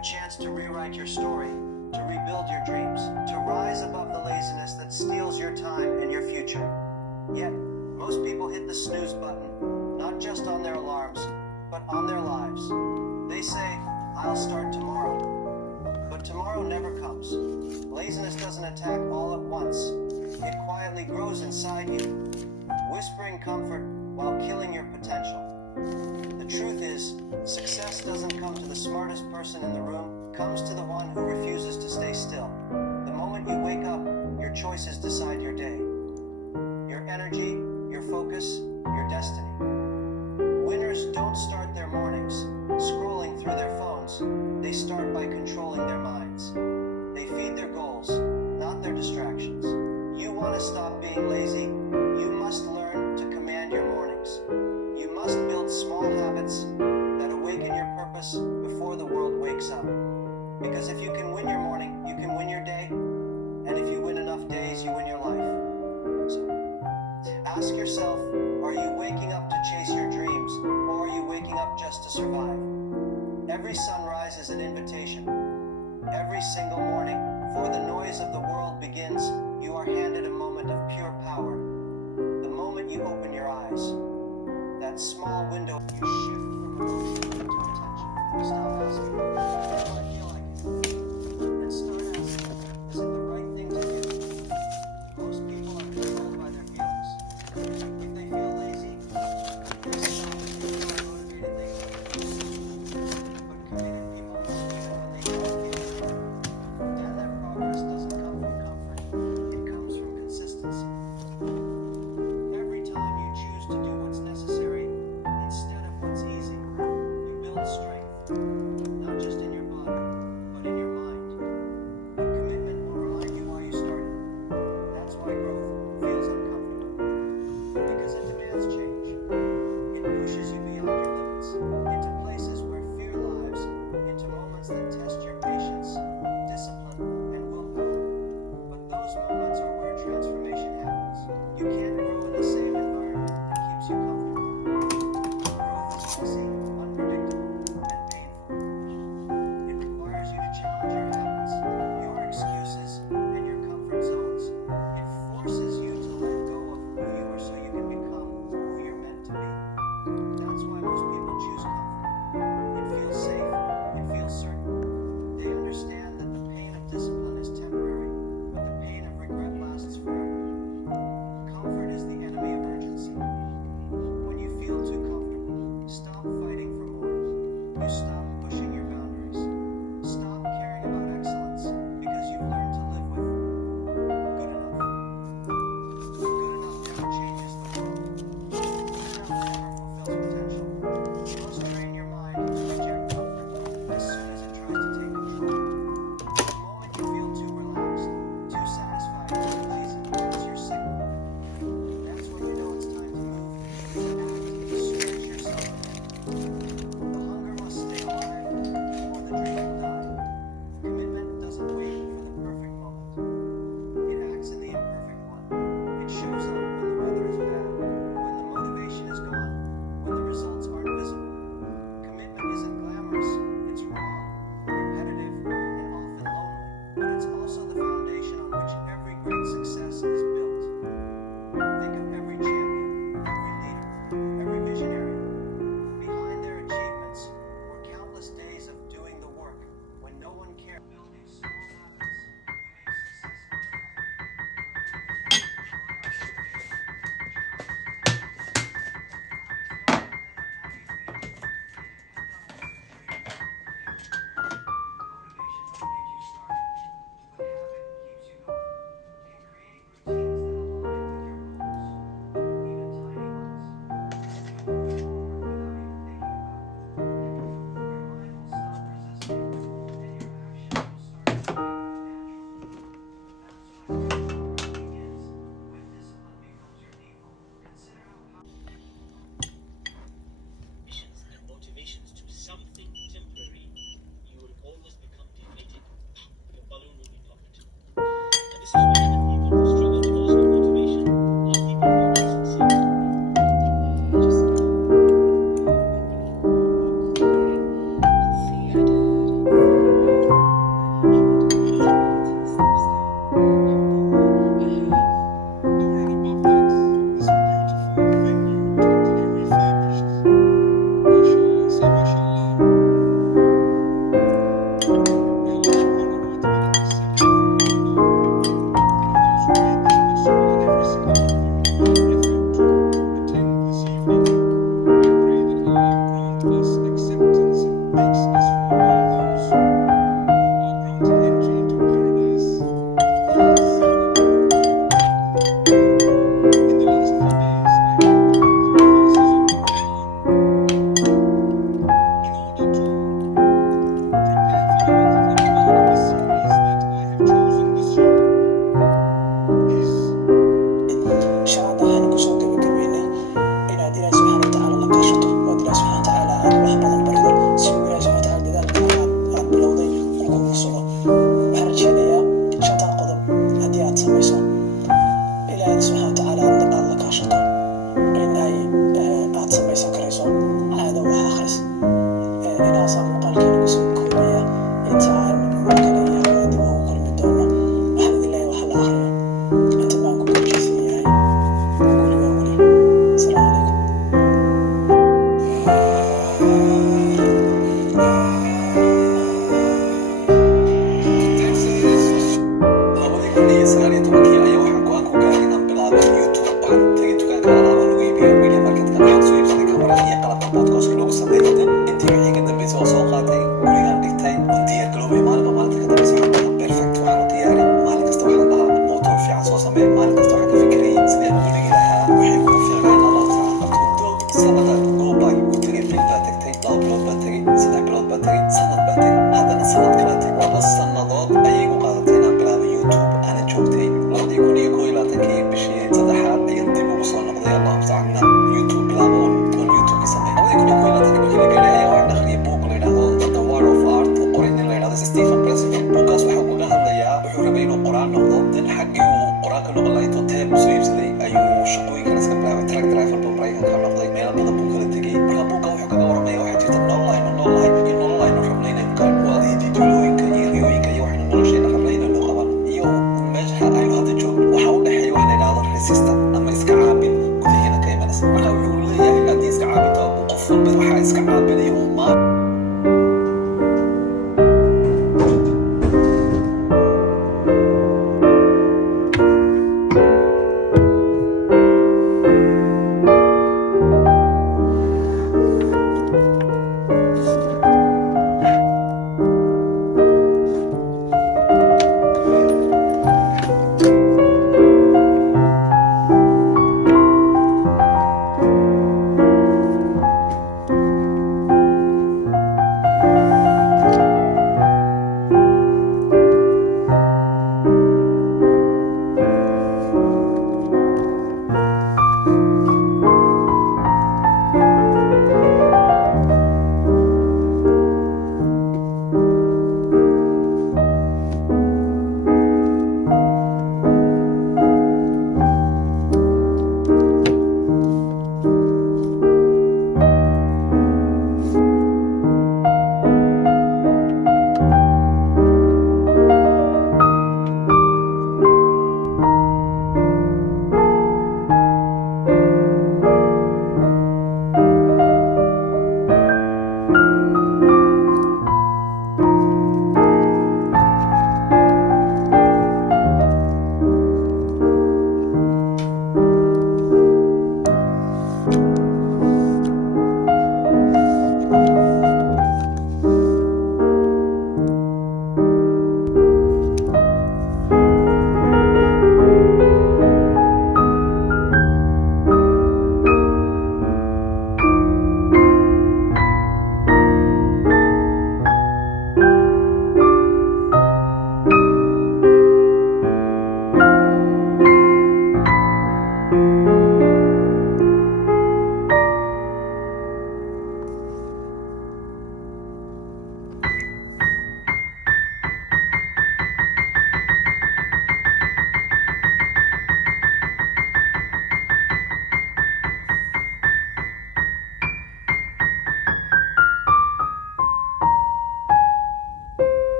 a chance to rewrite your story, to rebuild your dreams, to rise above the laziness that steals your time and your future. Yet, most people hit the snooze button, not just on their alarms, but on their lives. They say, I'll start tomorrow. But tomorrow never comes. Laziness doesn't attack all at once. It quietly grows inside you, whispering comfort while killing your potential. The truth is, success doesn't come to the smartest person in the room, it comes to the one who refuses to stay still. The moment you wake up, your choices decide your day. Your energy, your focus, your destiny. Winners don't start their mornings scrolling through their phones. They start by controlling their minds. They feed their goals, not their distractions. You want to stop being lazy? You must learn to command your mornings. You must build small habits that awaken your purpose before the world wakes up. Because if you can win your morning, you can win your day. And if you win enough days, you win your life. So, ask yourself, are you waking up to chase your dreams, or are you waking up just to survive? Every sunrise is an invitation. Every single morning, before the noise of the world begins, you are handed a moment of pure power. The moment you open your eyes, that small window, you shift from emotion to attention. You stop asking, do I feel like it? And start asking, is it the right thing to do? Most people are controlled by their feelings. If they feel lazy, they stop doing motivated things. But committed people must do when they don't feel it. And that progress doesn't come from comfort. It comes from consistency. Every time you choose to do what's necessary instead of what's easy, you build strength, not just in your body, but in your mind. Commitment will remind you why you started. That's why growth feels uncomfortable. Because it demands change. It pushes you beyond your limits, into places where fear lives, into moments that test your patience, discipline, and willpower. But those moments are where transformation happens. You can't grow in the same environment that keeps you comfortable. Growth is messy, unpredictable, and painful. It requires you to challenge your habits, your excuses, and your comfort zones. It forces you to let go of who you are so you can become who you're meant to be. That's why most people choose comfort. It feels safe, it feels certain. Stefan